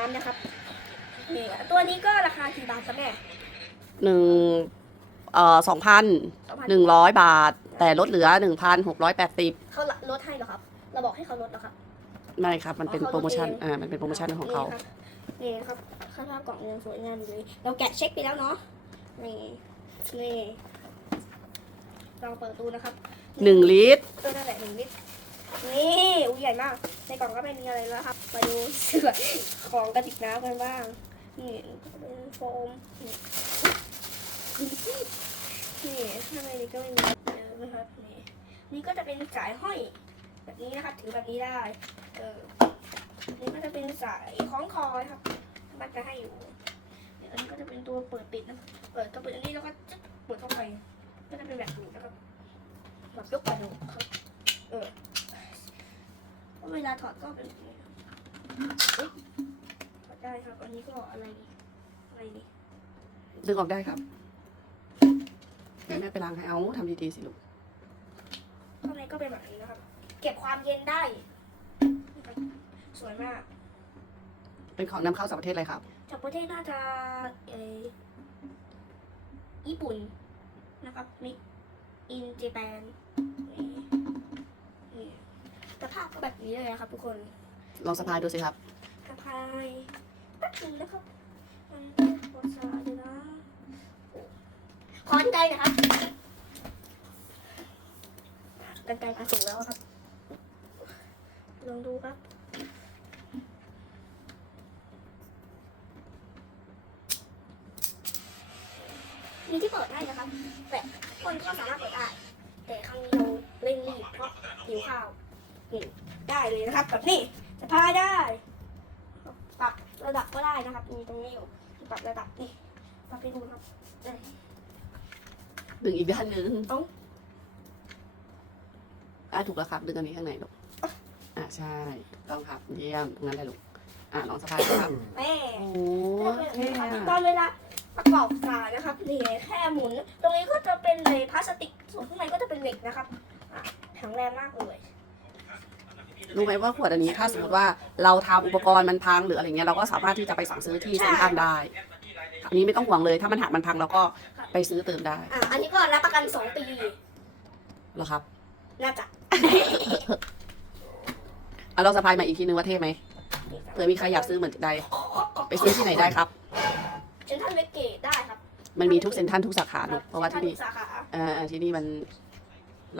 น้ำนะครับนี่ตัวนี้ก็ราคากี่บาทครับแม่หนึ่งเอ่อสองพันหนึ่งร้อยบาท แต่ลดเหลือหนึ่งพันหกร้อยแปดสิบเขาลดให้เหรอครับ เราบอกให้เขาลดเหรอครับไม่ครับ มันเป็นอ๋อเขาโปรโมชั่นลดเองอ่า มันเป็นโปรโมชั่นของเขานี่นะครับข้างล่างกล่องยังสวยงามอยู่เลย เราแกะเช็คไปแล้วเนาะ นี่ นี่ลองเปิดดูนะครับหนึ่งลิตรตัวนั่นแหละหนึ่งลิตร นี่อุ้ยใหญ่มาก ในกล่องก็ไม่มีอะไรแล้วครับ มาดูเสื้อของกระติกน้ำกันบ้าง นี่เป็นโฟมนี่นี่ข้างในนี้ก็ไม่มีนะครับ นี่ นี่ก็จะเป็นสายห้อย แบบนี้นะครับ ถือแบบนี้ได้ เออ นี่ก็จะเป็นสายคล้องคอครับ มันจะให้อยู่อันนี้ก็จะเป็นตัวเปิดปิดนะ เปิดก็เปิดอันนี้แล้วก็จึ๊กเปิดเข้าไป ก็จะเป็นแบบนี้นะครับแบบยกไปดูครับ เออ เวลาถอดก็เป็นแบบนี้อุ๊ยถอดได้ครับ อันนี้ก็อะไรดีอะไรดีดึงออกได้ครับแม่ไปล้างให้เอาทำดีๆสิลูกข้างในก็เป็นแบบนี้นะครับ เก็บความเย็นได้ สวยมาก เป็นของนำเข้าจากประเทศอะไรครับ จากประเทศน่าจะเออญี่ปุ่นนะครับมิอินเจแปนนี่นี่ สภาพก็แบบนี้เลยนะครับ ทุกคนลองสะพายดูสิครับสะพายแป๊บนึงนะครับมันต้องกดสายดูนะขอกันไกลนะครับกันไกลมาส่งแล้วครับ ลองดูครับมีที่เปิดได้นะครับ แต่คนก็สามารถเปิดได้ แต่ครั้งนี้เราเร่งรีบเพราะหิวข้าวนี่ ได้เลยนะครับแบบนี้สะพายได้ปรับระดับก็ได้นะครับ มีตรงนี้อยู่ที่ปรับระดับนี่ปรับไปดูนะครับนี่ดึงอีกด้านหนึงเอ้าอะถูกแล้วครับดึงอันนี้ข้างในลูกอะใช่ถูกต้องครับเยี่ยมตรงนั้นแหละลูกอะลองสะพายดูครับแม่โอ้โหเท่อะตอนเวลาประกอบสายนะครับนี่แค่หมุน ตรงนี้ก็จะเป็นเลยพลาสติกส่วนข้างในก็จะเป็นเหล็กนะครับอะแข็งแรงมากเลย รู้ไหมว่าขวดอันนี้ถ้าสมมติว่าเราทำอุปกรณ์มันพังหรืออะไรเงี้ยเราก็สามารถที่จะไปสั่งซื้อที่เซ็นทรัลได้อันนี้ไม่ต้องห่วงเลย ถ้ามันหักมันพังเราก็ไปซื้อเติมได้อะอันนี้ก็รับประกันสองปี เหรอครับน่าจะ เอาเราสะพายมาอีกทีนึงว่าเท่ไหมเผื่อมีใครอยากซื้อเหมือนใดไปซื้อที่ไหนได้ครับ เซ็นทรัลเวสเกตได้ครับมันมีทุกเซ็นทรัลทุกสาขาลูกเพราะว่าที่นี่สาขา เอ่อที่นี่มัน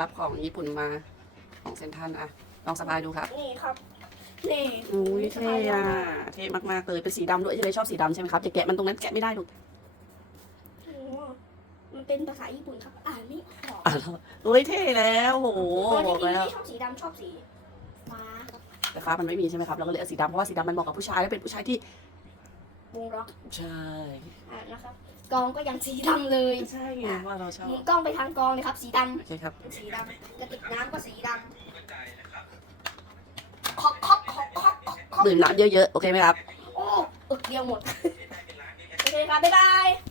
รับของญี่ปุ่นมาของเซ็นทรัลอะ ลองสะพายดูครับนี่ครับ นี่อุ้ยเท่อะเท่มากๆเลยเป็นสีดำด้วยจะเลยชอบสีดำใช่ไหมครับจะแกะมันตรงนั้นแกะไม่ได้ลูกโอ้มันเป็นภาษาญี่ปุ่นครับ อ่านไม่ออกอะอุ้ยเท่แล้วโอ้โหอ๋อบอกที่แล้วนี่ชอบสีดำชอบสีฟ้าครับแต่ฟ้ามันไม่มีใช่ไหมครับเราก็เลยเอาสีดำเพราะว่าสีดำมันเหมาะกับผู้ชายและเป็นผู้ชายที่วงล็อกใช่อ่านะครับกองก็ยังสีดำเลยใช่ไงว่าเราชอบหมุนกล้องไปทางกองเลยครับ สีดโอเคครับำสีดำกระติกน้ำก็สีดำคอกคอกคอกคอกคอกคอก ดื่มน้ำเยอะๆ โอเคไหมครับ โอ้อึกเดียวหมด โอเคครับ บ๊ายบาย